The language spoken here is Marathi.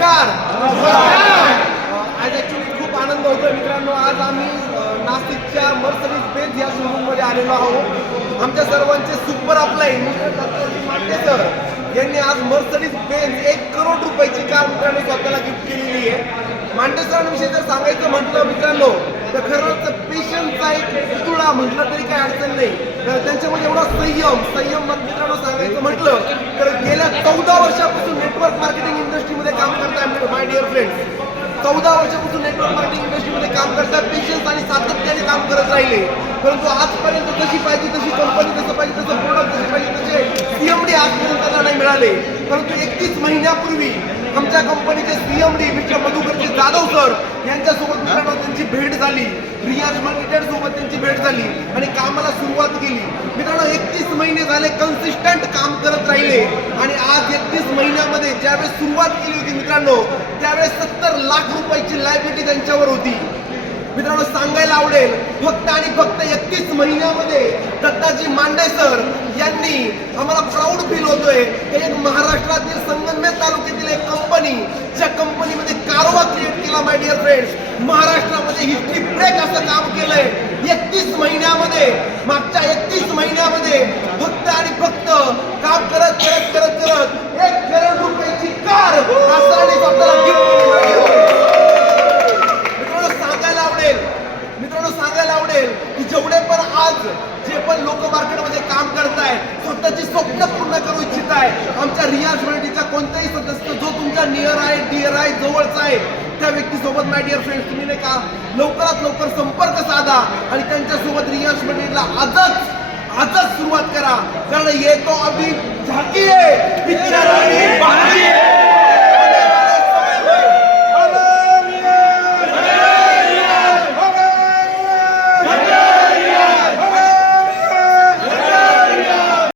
नमस्कार. आज ॲक्च्युली खूप आनंद होतो मित्रांनो. आज आम्ही नाशिकच्या मर्सडीज बेंझ या शोरूममध्ये आलेलो आहोत. आमच्या सर्वांचे सुपर अपलाईन मांडे सर यांनी आज मर्सडीज बेंझ 1 करोड रुपयाची कार मित्रांनो स्वतःला गिफ्ट केलेली आहे. मांडे सरांविषयी जर सांगायचं म्हटलं मित्रांनो तर खरंच पेशन्सचा एक पुतळा म्हटलं तरी काही अडचण नाही. तर त्यांच्यामध्ये एवढा संयम मित्रांनो सांगायचं म्हटलं तर गेल्या 14 वर्षापासून नेटवर्क मार्केटिंग इंडस्ट्रीमध्ये काम करताय माय डिअर फ्रेंड्स. 14 वर्षापासून नेटवर्क मार्केटिंग इंडस्ट्रीमध्ये काम करतात. पेशन्स आणि सातत्याने काम करत राहिले. परंतु आजपर्यंत जशी पाहिजे तशी कंपनी, जसं पाहिजे तसं प्रोडक्ट, जसे पाहिजे तसे सीएमडी आजपर्यंत त्यांना नाही मिळाले. परंतु 31 महिन्यापूर्वी आमच्या कंपनीचे CMD mister Madhukarji Jadhav sir यांच्यासोबत मित्रांनो त्यांची भेट झाली. रियाज मल्टीटेड सोबत त्यांची भेट झाली आणि कामाला सुरुवात केली. मित्रांनो 31 महिने झाले कन्सिस्टंट काम करत राहिले आणि आज 31 महिन्यामध्ये ज्यावेळेस सुरुवात केली होती मित्रांनो त्यावेळेस 70 लाख रुपयाची लायबिलिटी त्यांच्यावर होती. मित्रांनो सांगायला आवडेल फक्त आणि फक्त 31 महिन्यामध्ये दत्ताजी मांडे सर यांनी आम्हाला प्राऊड फील होतोय की एक महाराष्ट्रातील संगमनेर तालुक्यातील एक कंपनी ज्या कंपनीमध्ये कारवा क्रिएट केला माय डिअर फ्रेंड्स. महाराष्ट्रामध्ये हिस्ट्री ब्रेक असं काम केलंय 31 महिन्यामध्ये. मागच्या 31 महिन्यामध्ये फक्त आणि फक्त काम करत करत करत करत 1 करोड रुपयाची कार असं स्वतःला गिफ्ट. मित्रांनो सांगायला आवडेल की जेवढे पण आज जे पण लोक मार्केटमध्ये काम करताय स्वतःची स्वप्न पूर्ण करू इच्छित आहे. आमच्या रियाज मल्टीचा कोणताही सदस्य जो तुमचा नियर आहे, डिअर आहे, जवळचा आहे त्या व्यक्तीसोबत माय डिअर फ्रेंड्स तुम्ही नाही का लवकरात लवकर संपर्क साधा आणि त्यांच्यासोबत रियाज मल्टीला आजच सुरुवात करा. कारण ये तो अभी झाकी आहे पिक्चर